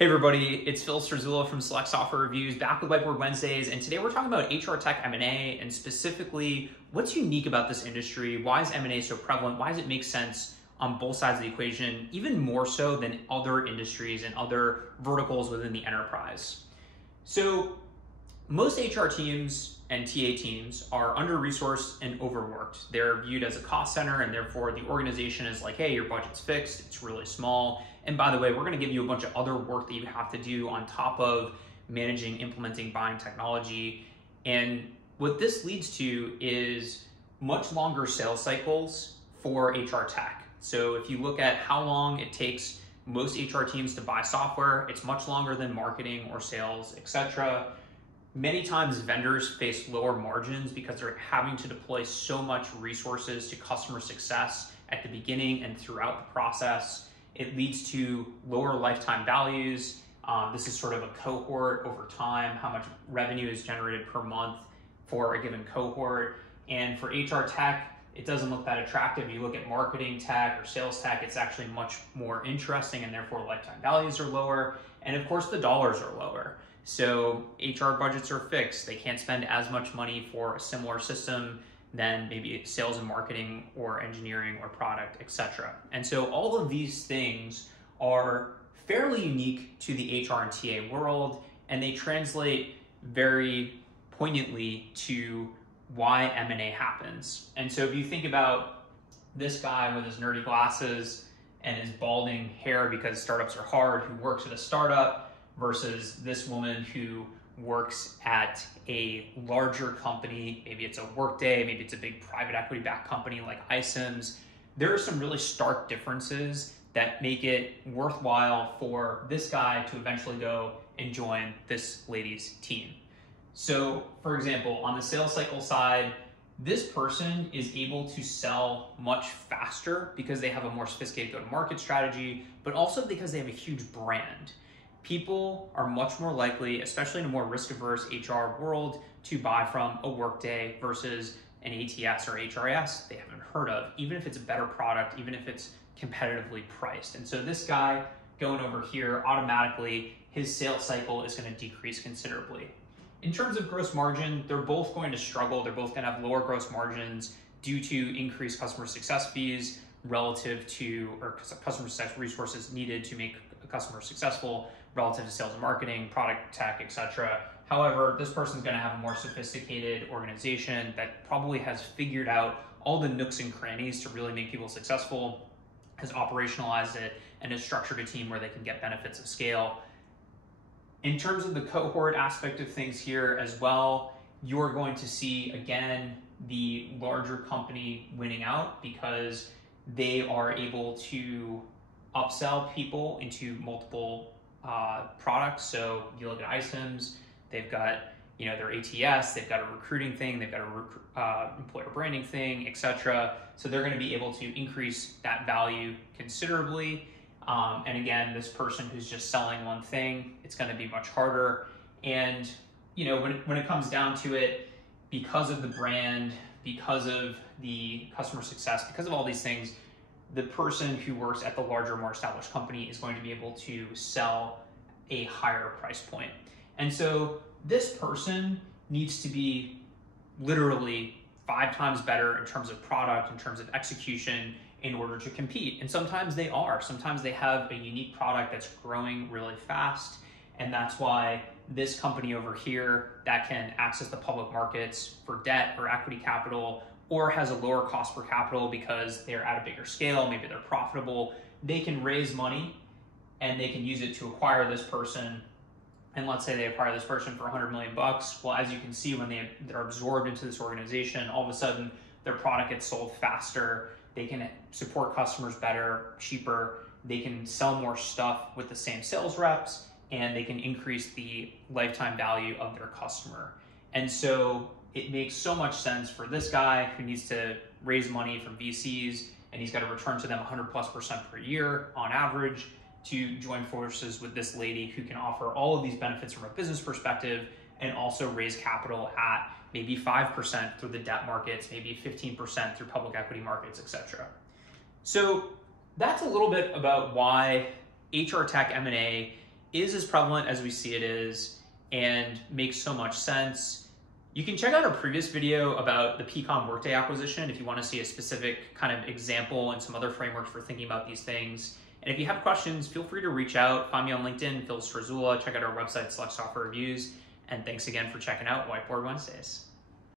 Hey everybody, it's Phil Struzzulo from Select Software Reviews, back with Whiteboard Wednesdays, and today we're talking about HR tech M&A and specifically what's unique about this industry, why is M&A so prevalent, why does it make sense on both sides of the equation, even more so than other industries and other verticals within the enterprise. So most HR teams and TA teams are under-resourced and overworked. They're viewed as a cost center, and therefore the organization is like, hey, your budget's fixed, it's really small. And by the way, we're gonna give you a bunch of other work that you have to do on top of managing, implementing, buying technology. And what this leads to is much longer sales cycles for HR tech. So if you look at how long it takes most HR teams to buy software, it's much longer than marketing or sales, etc. Many times vendors face lower margins because they're having to deploy so much resources to customer success at the beginning and throughout the process. It leads to lower lifetime values. This is sort of a cohort over time, how much revenue is generated per month for a given cohort. And for HR tech, it doesn't look that attractive. You look at marketing tech or sales tech, it's actually much more interesting, and therefore lifetime values are lower. And of course, the dollars are lower. So HR budgets are fixed. They can't spend as much money for a similar system than maybe sales and marketing or engineering or product, etc. And so all of these things are fairly unique to the HR and TA world, and they translate very poignantly to why M&A happens. And so if you think about this guy with his nerdy glasses and his balding hair because startups are hard, who works at a startup, versus this woman who works at a larger company, maybe it's a Workday, maybe it's a big private equity backed company like iCIMS, there are some really stark differences that make it worthwhile for this guy to eventually go and join this lady's team. So for example, on the sales cycle side, this person is able to sell much faster because they have a more sophisticated go-to-market strategy, but also because they have a huge brand. People are much more likely, especially in a more risk-averse HR world, to buy from a Workday versus an ATS or HRIS they haven't heard of, even if it's a better product, even if it's competitively priced. And so this guy going over here, automatically, his sales cycle is going to decrease considerably. In terms of gross margin, they're both going to struggle. They're both going to have lower gross margins due to increased customer success fees relative to, or customer success resources needed to make a customer successful relative to sales and marketing, product tech, etc. However, this person's going to have a more sophisticated organization that probably has figured out all the nooks and crannies to really make people successful, has operationalized it, and has structured a team where they can get benefits of scale. In terms of the cohort aspect of things here as well, you're going to see, again, the larger company winning out because they are able to upsell people into multiple products. So you look at iCIMS, they've got their ATS, they've got a recruiting thing, they've got a employer branding thing, etc. So they're going to be able to increase that value considerably. And again, this person who's just selling one thing, it's going to be much harder. And when it comes down to it, because of the brand, because of the customer success, because of all these things, the person who works at the larger, more established company is going to be able to sell a higher price point. And so this person needs to be literally 5 times better in terms of product, in terms of execution, in order to compete. And sometimes they are. Sometimes they have a unique product that's growing really fast. And that's why this company over here that can access the public markets for debt or equity capital, or has a lower cost per capital because they're at a bigger scale, maybe they're profitable, they can raise money and they can use it to acquire this person. And let's say they acquire this person for $100 million. Well, as you can see, when they're absorbed into this organization, all of a sudden their product gets sold faster, they can support customers better, cheaper, they can sell more stuff with the same sales reps, and they can increase the lifetime value of their customer. And so it makes so much sense for this guy who needs to raise money from VCs and he's got to return to them 100+% per year on average, to join forces with this lady who can offer all of these benefits from a business perspective and also raise capital at maybe 5% through the debt markets, maybe 15% through public equity markets, etc. So that's a little bit about why HR tech M&A is as prevalent as we see it is and makes so much sense. You can check out our previous video about the Pecan Workday acquisition if you want to see a specific kind of example and some other frameworks for thinking about these things. And if you have questions, feel free to reach out. Find me on LinkedIn, Phil Strazula. Check out our website, Select Software Reviews. And thanks again for checking out Whiteboard Wednesdays.